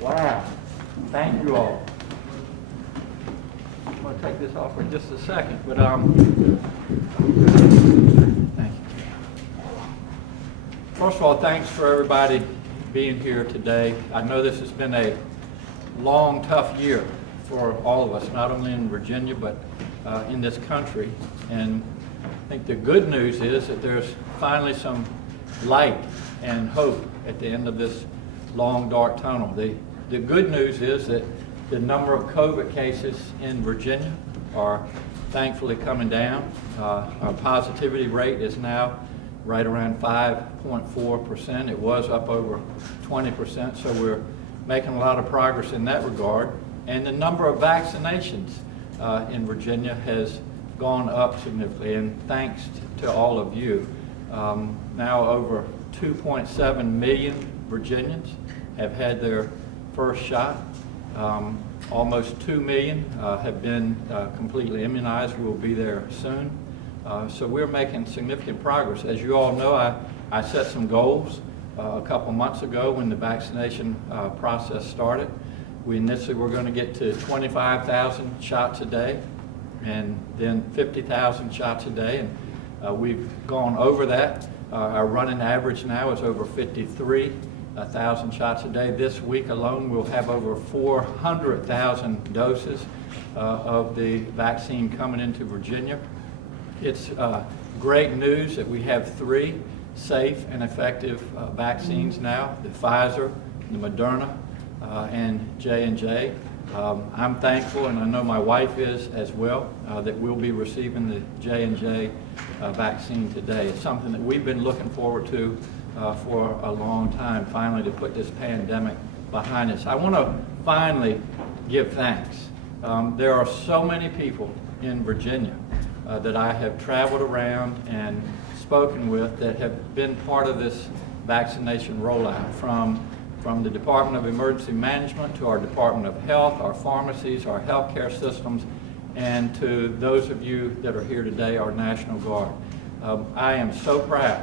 Wow. Thank you all. I'm going to take this off for just a second, but thank you. First of all, thanks for everybody being here today. I know this has been a long, tough year for all of us, not only in Virginia, but in this country. And I think the good news is that there's finally some light and hope at the end of this long, dark tunnel. The good news is that the number of COVID cases in Virginia are thankfully coming down. Our positivity rate is now right around 5.4%. It was up over 20%, so we're making a lot of progress in that regard. And the number of vaccinations in Virginia has gone up significantly, and thanks to all of you. Now over 2.7 million Virginians have had their first shot. Almost 2 million have been completely immunized. We'll be there soon. So we're making significant progress. As you all know, I set some goals a couple months ago when the vaccination process started. We initially were going to get to 25,000 shots a day and then 50,000 shots a day, and we've gone over that. Our running average now is over 53,000 shots a day. This week alone we'll have over 400,000 doses of the vaccine coming into Virginia. It's great news that we have 3 safe and effective vaccines now, the Pfizer, the Moderna, and J&J. I'm thankful, and I know my wife is as well, that we'll be receiving the J&J vaccine today. It's something that we've been looking forward to for a long time, finally to put this pandemic behind us. I want to finally give thanks. There are so many people in Virginia that I have traveled around and spoken with that have been part of this vaccination rollout, from the Department of Emergency Management to our Department of Health, our pharmacies, our healthcare systems, and to those of you that are here today, our National Guard. I am so proud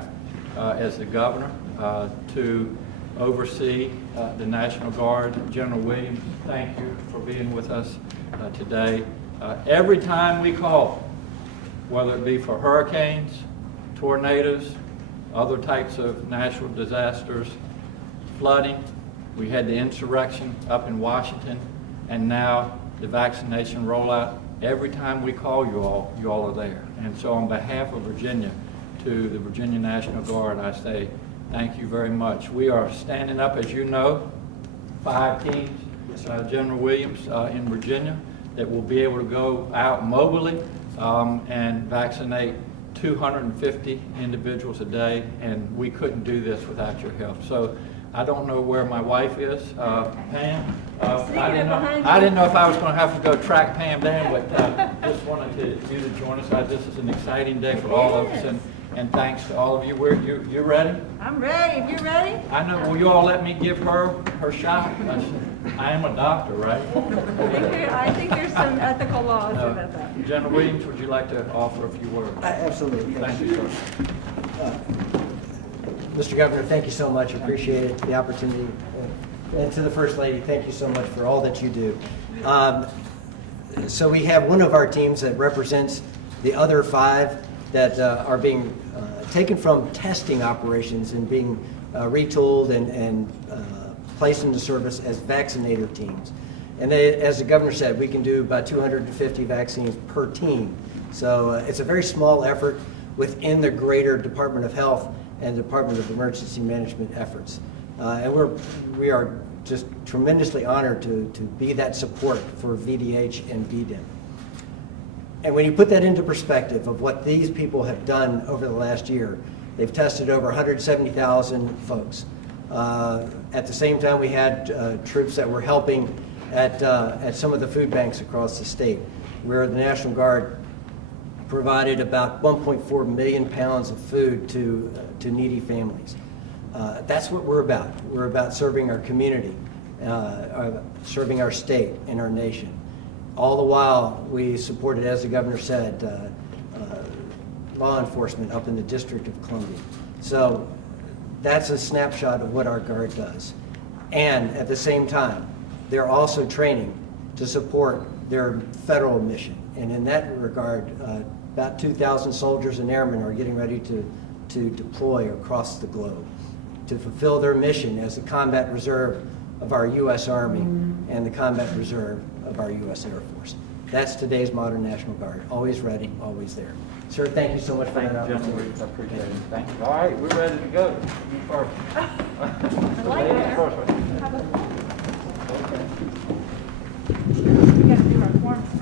as the governor to oversee the National Guard. General Williams, thank you for being with us today. Every time we call, whether it be for hurricanes, tornadoes, other types of natural disasters, flooding, we had the insurrection up in Washington, and now the vaccination rollout. Every time we call you all are there. And so on behalf of Virginia, to the Virginia National Guard, I say thank you very much. We are standing up, as you know, 5 teams, General Williams, in Virginia, that will be able to go out mobily and vaccinate 250 individuals a day, and we couldn't do this without your help. So I don't know where my wife is, Pam. I didn't know if I was going to have to go track Pam down, but just wanted you to join us. This is an exciting day for all of us, and thanks to all of you. You ready? I'm ready. You ready? I know. Will you all let me give her shot? I am a doctor, right? I think there's some ethical laws about that. General Williams, would you like to offer a few words? Absolutely. Thank you, sir. Mr. Governor, thank you so much. Appreciate it, the opportunity. And to the First Lady, thank you so much for all that you do. So we have one of our teams that represents the other 5 that are being taken from testing operations and being retooled and placed into service as vaccinator teams. And as the governor said, we can do about 250 vaccines per team. So it's a very small effort within the greater Department of Health and Department of Emergency Management efforts. And we are just tremendously honored to be that support for VDH and VDIM. And when you put that into perspective of what these people have done over the last year, they've tested over 170,000 folks. At the same time, we had troops that were helping at some of the food banks across the state, where the National Guard provided about 1.4 million pounds of food to needy families. That's what we're about. We're about serving our community, serving our state and our nation. All the while, we supported, as the governor said, law enforcement up in the District of Columbia. So that's a snapshot of what our Guard does. And at the same time, they're also training to support their federal mission. And in that regard, about 2,000 soldiers and airmen are getting ready to deploy across the globe to fulfill their mission as the combat reserve of our U.S. Army and the combat reserve of our U.S. Air Force. That's today's modern National Guard, always ready, always there. Sir, thank you so much for Thank that you, opportunity. gentlemen. I appreciate it. Thank you. All right, we're ready to go. You first. I like Ladies it. first, right? Have a- We gotta do our forms.